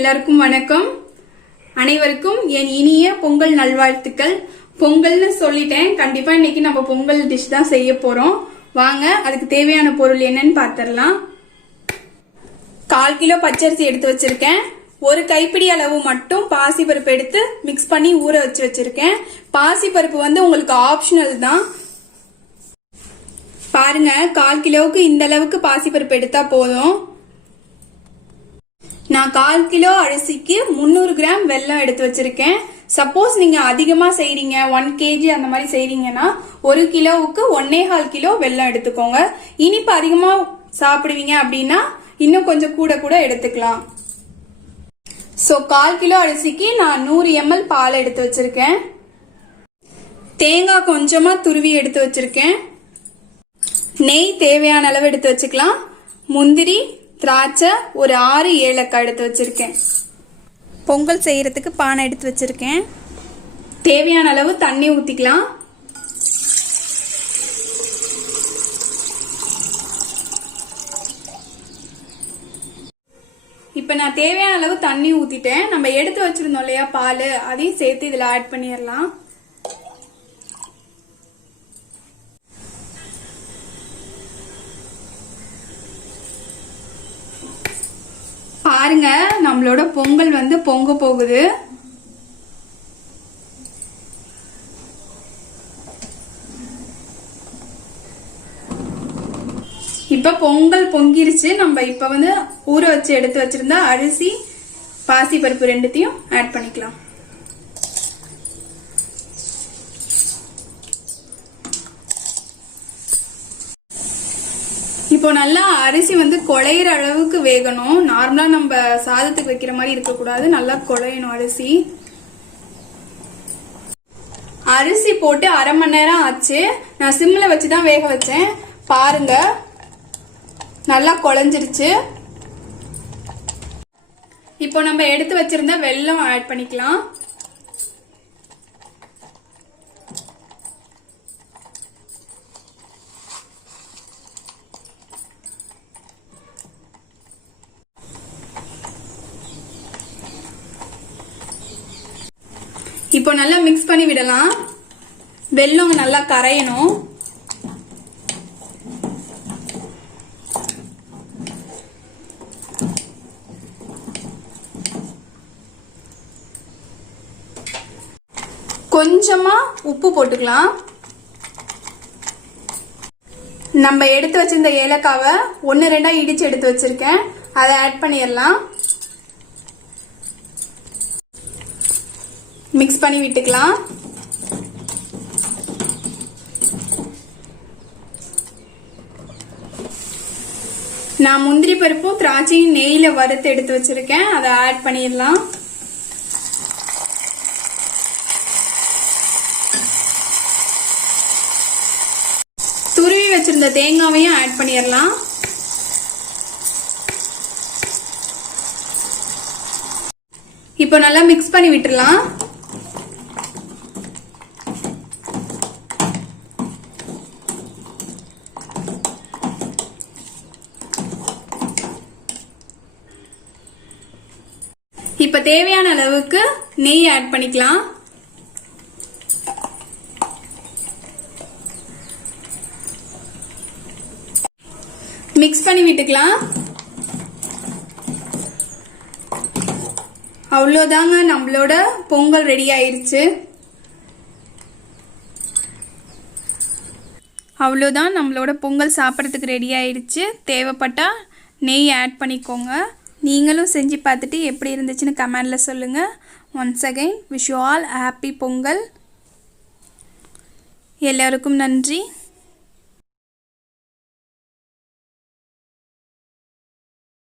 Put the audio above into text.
எல்லாருக்கும் வணக்கம். அனைவருக்கும் என் இனிய பொங்கல் நல்வாழ்த்துக்கள். பொங்கல்னு சொல்லிட்டேன். கண்டிப்பா இன்னைக்கு நம்ம பொங்கல் டிஷ் தான் செய்ய போறோம். வாங்க அதுக்கு தேவையான பொருள் என்னன்னு பாத்திரலாம். 1/4 கிலோ பச்சரிசி எடுத்து வச்சிருக்கேன். ஒரு கைப்பிடி அளவு மட்டும் பாசிப்பருப்பு எடுத்து மிக்ஸ் பண்ணி ஊற வச்சு வச்சிருக்கேன். பாசிப்பருப்பு உங்களுக்கு ஆப்ஷனல் தான். பாருங்க, 1/4 கிலோவுக்கு இந்த அளவுக்கு பாசிப்பருப்பு எடுத்தா போதும். நான் 1/4 கிலோ அரிசிக்கு 300 கிராம் வெல்லம் எடுத்து வச்சிருக்கேன். சப்போஸ் நீங்க அதிகமா செய்றீங்க, 1 kg அந்த மாதிரி செய்றீங்கன்னா 1 கிலோவுக்கு 1.25 கிலோ வெல்லம் எடுத்துக்கோங்க. இனிப்பு அதிகமா சாப்பிடுவீங்க அப்படின்னா இன்னும் கொஞ்சம் கூட கூட எடுத்துக்கலாம். சோ 1/4 கிலோ அரிசிக்கு நான் 100 ml பால் எடுத்து வச்சிருக்கேன். தேங்காய் கொஞ்சமா துருவி எடுத்து வச்சிருக்கேன். நெய் தேவையான அளவு எடுத்து வச்சுக்கலாம். முந்திரி, திராட்சை, ஒரு 6 ஏலக்காய் எடுத்து வச்சிருக்கேன். பொங்கல் செய்யறதுக்கு பானை எடுத்து வச்சிருக்கேன். தேவையான அளவு தண்ணி ஊத்திக்கலாம். இப்ப நான் தேவையான அளவு தண்ணி ஊத்திட்டேன். நம்ம எடுத்து வச்சிருந்தோம் இல்லையா பால், அதையும் சேர்த்து இதுல ஆட் பண்ணிடலாம். பாருங்க, நம்மளோட பொங்கல் பொங்க போகுது. இப்ப பொங்கல் பொங்கிருச்சு. நம்ம இப்ப ஊற வச்சு எடுத்து வச்சிருந்தா அரிசி, பாசி பருப்பு ரெண்டுத்தையும் ஆட் பண்ணிக்கலாம். இப்போ நல்லா அரிசி குழையிற அளவுக்கு வேகணும். நார்மலா நம்ம சாதத்துக்கு வைக்கிற மாதிரி இருக்க கூடாது, நல்லா குழையணும் அரிசி. அரிசி போட்டு 1/2 மணி நேரம் ஆச்சு. நான் சிம்ல வச்சுதான் வேக வச்சேன். பாருங்க, நல்லா குழைஞ்சிருச்சு. இப்போ நம்ம எடுத்து வச்சிருந்த வெல்லம் ஆட் பண்ணிக்கலாம். இப்போ நல்லா மிக்ஸ் பண்ணி விடலாம். வெல்லம் நல்லா கரையணும். கொஞ்சமா உப்பு போட்டுக்கலாம். நம்ம எடுத்து வச்சிருந்த ஏலக்காவை 1-2 இடிச்சு எடுத்து வச்சிருக்கேன். அதை ஆட் பண்ணிடலாம். மிக்ஸ் பண்ணி விட்டுக்கலாம். நான் முந்திரி பருப்பும் திராட்சையும் நெய்யில வறுத்து எடுத்து வச்சிருக்கேன். அதை ஆட் பண்ணிடலாம். துருவி வச்சிருந்த தேங்காவையும் ஆட் பண்ணிடலாம். இப்போ நல்லா மிக்ஸ் பண்ணி விட்டுறலாம். இப்ப தேவையான அளவுக்கு நெய் ஆட் பண்ணிக்கலாம். மிக்ஸ் பண்ணி விட்டுக்கலாம். அவ்வளோதாங்க, நம்மளோட பொங்கல் ரெடி ஆயிருச்சு. அவ்வளோதான், நம்மளோட பொங்கல் சாப்பிட்றதுக்கு ரெடி ஆயிடுச்சு. தேவைப்பட்டா நெய் ஆட் பண்ணிக்கோங்க. நீங்களும் செஞ்சு பார்த்துட்டு எப்படி இருந்துச்சுன்னு கமெண்டில் சொல்லுங்கள். Once again wish you all happy Pongal. எல்லாருக்கும் நன்றி.